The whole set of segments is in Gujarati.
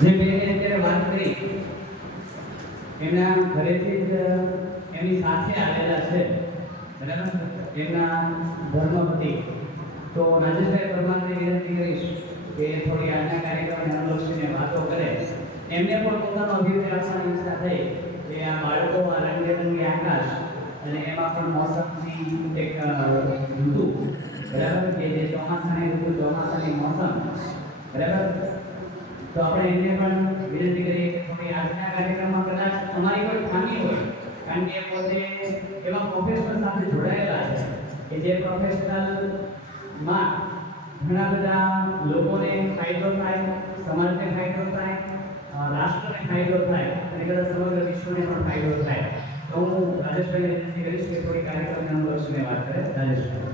જે બેને અત્યારે વાત કરી એમના ઘરેથી જ એમની સાથે આવેલા છે બરાબર, એમના ધર્મપતિ. તો રાજેશભાઈ પરમારને વિનંતી કરીશ કે થોડી આજના કાર્યક્રમને અનુલક્ષીને વાતો કરે. એમને પણ પોતાનો અભિપ્રાય આપવાની ઈચ્છા થઈ કે આ બાળકો આ રંગબેરંગી આકાશ અને એમાં પણ મોસમની એક ઋતુ બરાબર, કે જે ચોમાસાની ઋતુ, ચોમાસાની મોસમ બરાબર. તો આપણે એમને પણ વિનંતી કરીએ કે થોડી આજના કાર્યક્રમમાં કદાચ તમારી કોઈ ખામી હોય, કારણ કે પોતે એવા પ્રોફેશનલ સાથે જોડાયેલા છે કે જે પ્રોફેશનલમાં ઘણા બધા લોકોને ફાયદો થાય, સમાજને ફાયદો થાય, રાષ્ટ્રને ફાયદો થાય અને કદાચ સમગ્ર વિશ્વને પણ ફાયદો થાય. તો હું રાજેશભાઈને વિનંતી કરીશ કે થોડી કાર્યક્રમને અનુલક્ષીને વાત કરે. રાજેશભાઈ.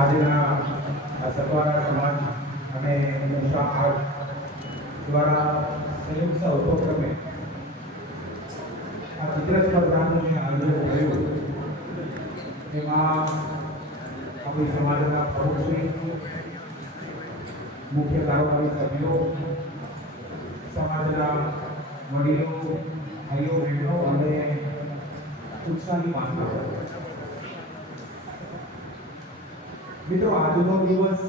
આજના સગવારા સમાજ અને મૂષા આર્ટ દ્વારા સંયુક્ત ઉપક્રમે આ ચિત્ર સ્પર્ધાનું જે આયોજન કર્યું એમાં આપણી સમાજના પ્રમુખશ્રી, મુખ્ય કારોબારી સભ્યો, સમાજના વડીલો, ભાઈઓ બહેનો અને ઉત્સાહી માનવો. મિત્રો, આજનો દિવસ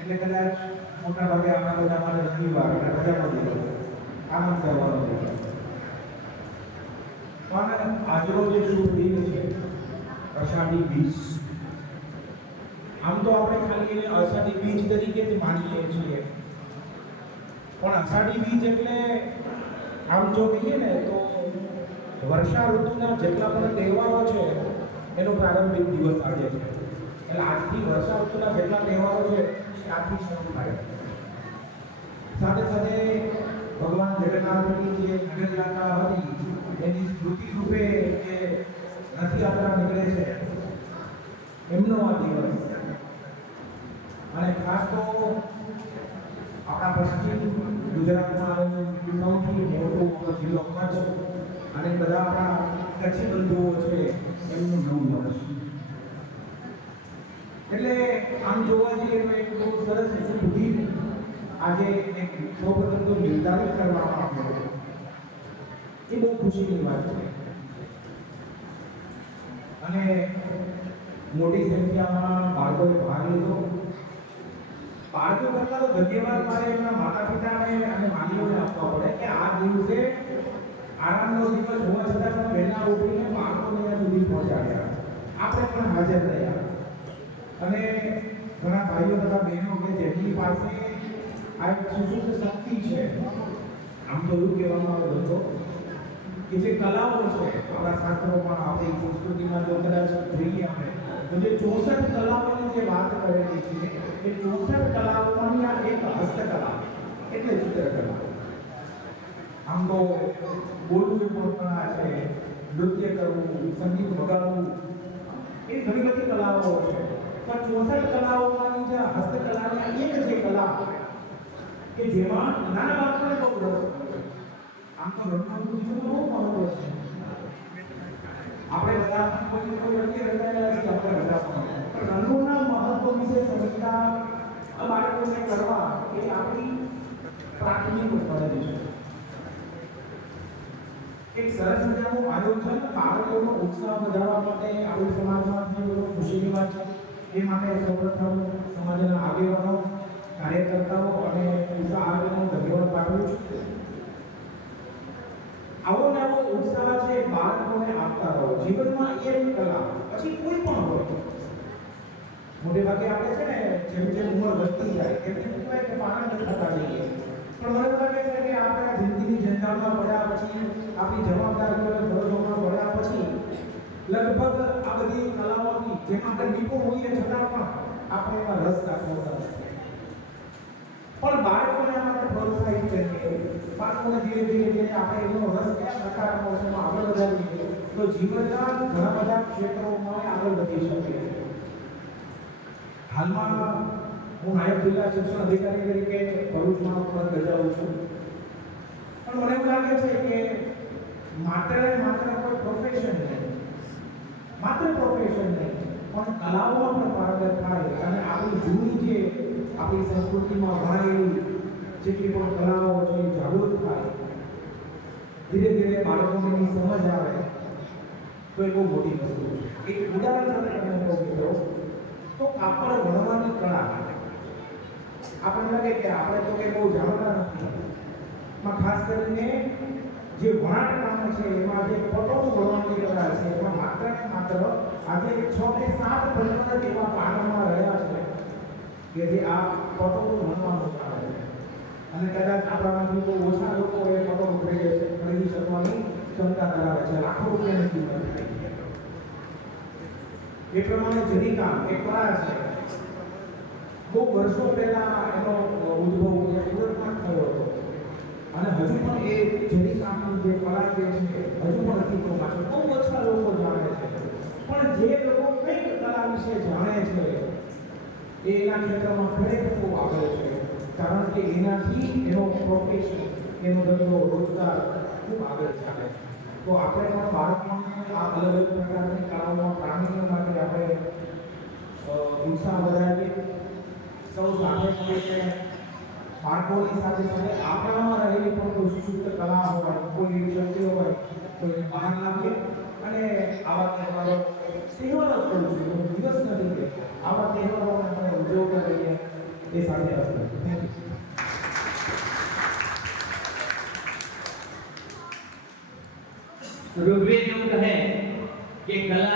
એટલે કદાચ મોટા ભાગે આપણા બધા માટે રવિવાર એટલે રજાનો દિવસ, આનંદ કરવાનો દિવસ. પણ આજનો જે શુભ દિન છે અષાઢી બીજ, આમ તો આપણે ખાલી એને અષાઢી બીજ તરીકે જ માનીએ છીએ, પણ અષાઢી બીજ એટલે આમ જો કહીએ ને તો વર્ષા ઋતુના જેટલા પણ તહેવારો છે એનો પ્રારંભિક દિવસ આજે છે. એટલે આજથી વર્ષા ઋતુના જેટલા તહેવારો છે ત્યાંથી શરૂ થાય. સાથે સાથે ભગવાન જગન્નાથની જે નગરયાત્રા હતી એની સ્મૃતિ રૂપે જે રથયાત્રા નીકળે છે એમનો આ દિવસ. અને ખાસ તો આપણા પશ્ચિમ ગુજરાતમાં આવેલું સૌથી મોટો જિલ્લો કચ્છ અને બધા આપણા કચ્છી બંધુઓ છે એમનું નવું વર્ષ. એટલે આમ જોવા જઈએ તો એક બહુ સરસ શુભ આજે એક સૌપ્રથમ તો નિર્ધારિત કરવામાં આવ્યો, એ બહુ ખુશીની વાત છે. અને મોટી સંખ્યામાં બાળકોએ ભાગ લીધો. બાળકો કરતા તો ધન્યવાદ મારે એમના માતા પિતાને અને વાલીઓને આપવા પડે કે આ દિવસે આરામનો દિવસ હોવા છતાં પણ વહેલા ઉઠીને બાળકોને ત્યાં સુધી પહોંચાડ્યા, આપણે પણ હાજર રહ્યા. અને ઘણા ભાઈઓ તથા બહેનો કે જેમની પાસે આ એક સુસુપ્ત શક્તિ છે, આમ તો એવું કહેવામાં આવે હતો કે જે કલાઓ છે આપણા શાસ્ત્રોમાં, આપણી સંસ્કૃતિમાં જો કદાચ જોઈએ આપણે તો જે 64 કલાઓની જે વાત કરેલી છે એ 64 કલાઓમાંની આ એક હસ્તકલા એટલે ચિત્રકલા. આમ તો બોલવું એ પણ કલા છે, નૃત્ય કરવું, સંગીત વગાડવું, એ ઘણી બધી કલાઓ છે. પણ 64 કલાઓમાંની જે હસ્તકલાની એક જે કલા કે જેમાં નાના બાળકોને બહુ રસ હોય. આમ તો રમવાનું જીવનમાં બહુ મહત્વ છે. આપણે બધા કોઈ વ્યક્તિ રચાયેલા છે, આપણે બધા પણ રંગોના મહત્વ વિશે સમજતા બાળકોને કરવા એ આપણી પ્રાથમિક ફરજ છે. એક સરસ મજાનું આયોજન બાળકોનો ઉત્સાહ વધારવા માટે આપણી સમાજમાં થયેલો ખુશીની વાત છે. એ માટે સૌપ્રથમ સમાજના આગેવાનો, કાર્યકર્તાઓ અને ઉત્સાહ આગેવાનો ધન્યવાદ પાઠવું છું. આવો નવો ઉત્સાહ છે બાળકોને આપતા રહો. જીવનમાં એક કલા પછી કોઈ પણ હોય, મોટે ભાગે આપણે છે ને જેમ જેમ ઉંમર વધતી જાય તેમ તેમ કહેવાય કે પાણા થતા જઈએ. પણ મને લાગે છે કે આપણે જિંદગીની જંજાળમાં પડ્યા પછી, આપણી જવાબદારીઓને ફરજોમાં પડ્યા પછી લગભગ આ બધી કલાઓની જેમાં આપણે નિપુણ હોઈએ છતાં પણ આપણે એમાં રસ દાખવતા નથી. પણ બાળકોને આપણે પ્રોત્સાહિત કરીએ, બાળકોને ધીરે ધીરે આપણે એનો રસ કયા પ્રકારનો છે એમાં આગળ વધારીએ તો જીવનના ઘણા બધા ક્ષેત્રોમાં આગળ વધી શકે. હાલમાં હું નાયબ જિલ્લા શિક્ષણ અધિકારી તરીકે ભરૂચમાં ફરજ બજાવું છું. પણ મને એવું લાગે છે કે માત્ર કોઈ પ્રોફેશન નહીં, માત્ર પ્રોફેશન નહીં પણ પણ કલાઓમાં પણ પારંગત થાય અને આપણી જૂની જે આપણી સંસ્કૃતિમાં વણાયેલી જેટલી પણ કલાઓ છે એ જાગૃત થાય, ધીરે ધીરે બાળકોને એની સમજ આવે, તો એ બહુ મોટી વસ્તુ છે. એક ઉદાહરણ સાથે તમને કહું મિત્રો, તો કાપડ વણવાની કળા આપણને લાગે કે આપણે તો કંઈ બહુ જાણતા નથી, એમાં ખાસ કરીને જે વણાટ કામ છે એમાં જે પટોળું વણવાની કળા છે એમાં માત્ર ને માત્ર આજે 6 કે 7 પરિવાર એવા પાટણમાં રહ્યા છે કે જે આ પટોળું વણવાનું કામ કરે છે. અને કદાચ આપણામાંથી બહુ ઓછા લોકો એ પટોળું ખરીદી શકવાની ક્ષમતા ધરાવે છે, લાખો રૂપિયાની કિંમત થાય છે. એ પ્રમાણે જરીકામ એક કળા છે, બહુ વર્ષો પહેલા એનો ઉદ્ભવ સુરતમાં થયો હતો અને હજુ પણ એ જરીકામની જે કળા છે હજુ પણ અસ્તિત્વમાં છે. બહુ ઓછા લોકો જાણે છે, પણ જે લોકો કંઈક કલા વિશે જાણે છે એ એના ક્ષેત્રમાં ખરેખર ખૂબ આગળ છે, કારણ કે એનાથી એનો પ્રોફેશન, એનો ધંધો, રોજગાર ખૂબ આગળ ચાલે. તો આપણે પણ બાળકોને આ અલગ અલગ પ્રકારની કળાઓમાં પ્રાણીઓ માટે આપણે ઉત્સાહ વધારીએ, સૌ સાથે મળીને બાળકોની સાથે સાથે આપણામાં રહેલી પણ કોઈ સુસુપ્ત કલા હોય, કોઈ એવી શક્તિ હોય તો એને બહાર લાવીએ અને આવા તહેવારો જ કરું છું, દિવસ નથી કહેતો, આવા તહેવારોને આપણે ઉજવતા રહીએ એ સાથે હશે. Thank you. ऋग्वेद यूं कहे कि कला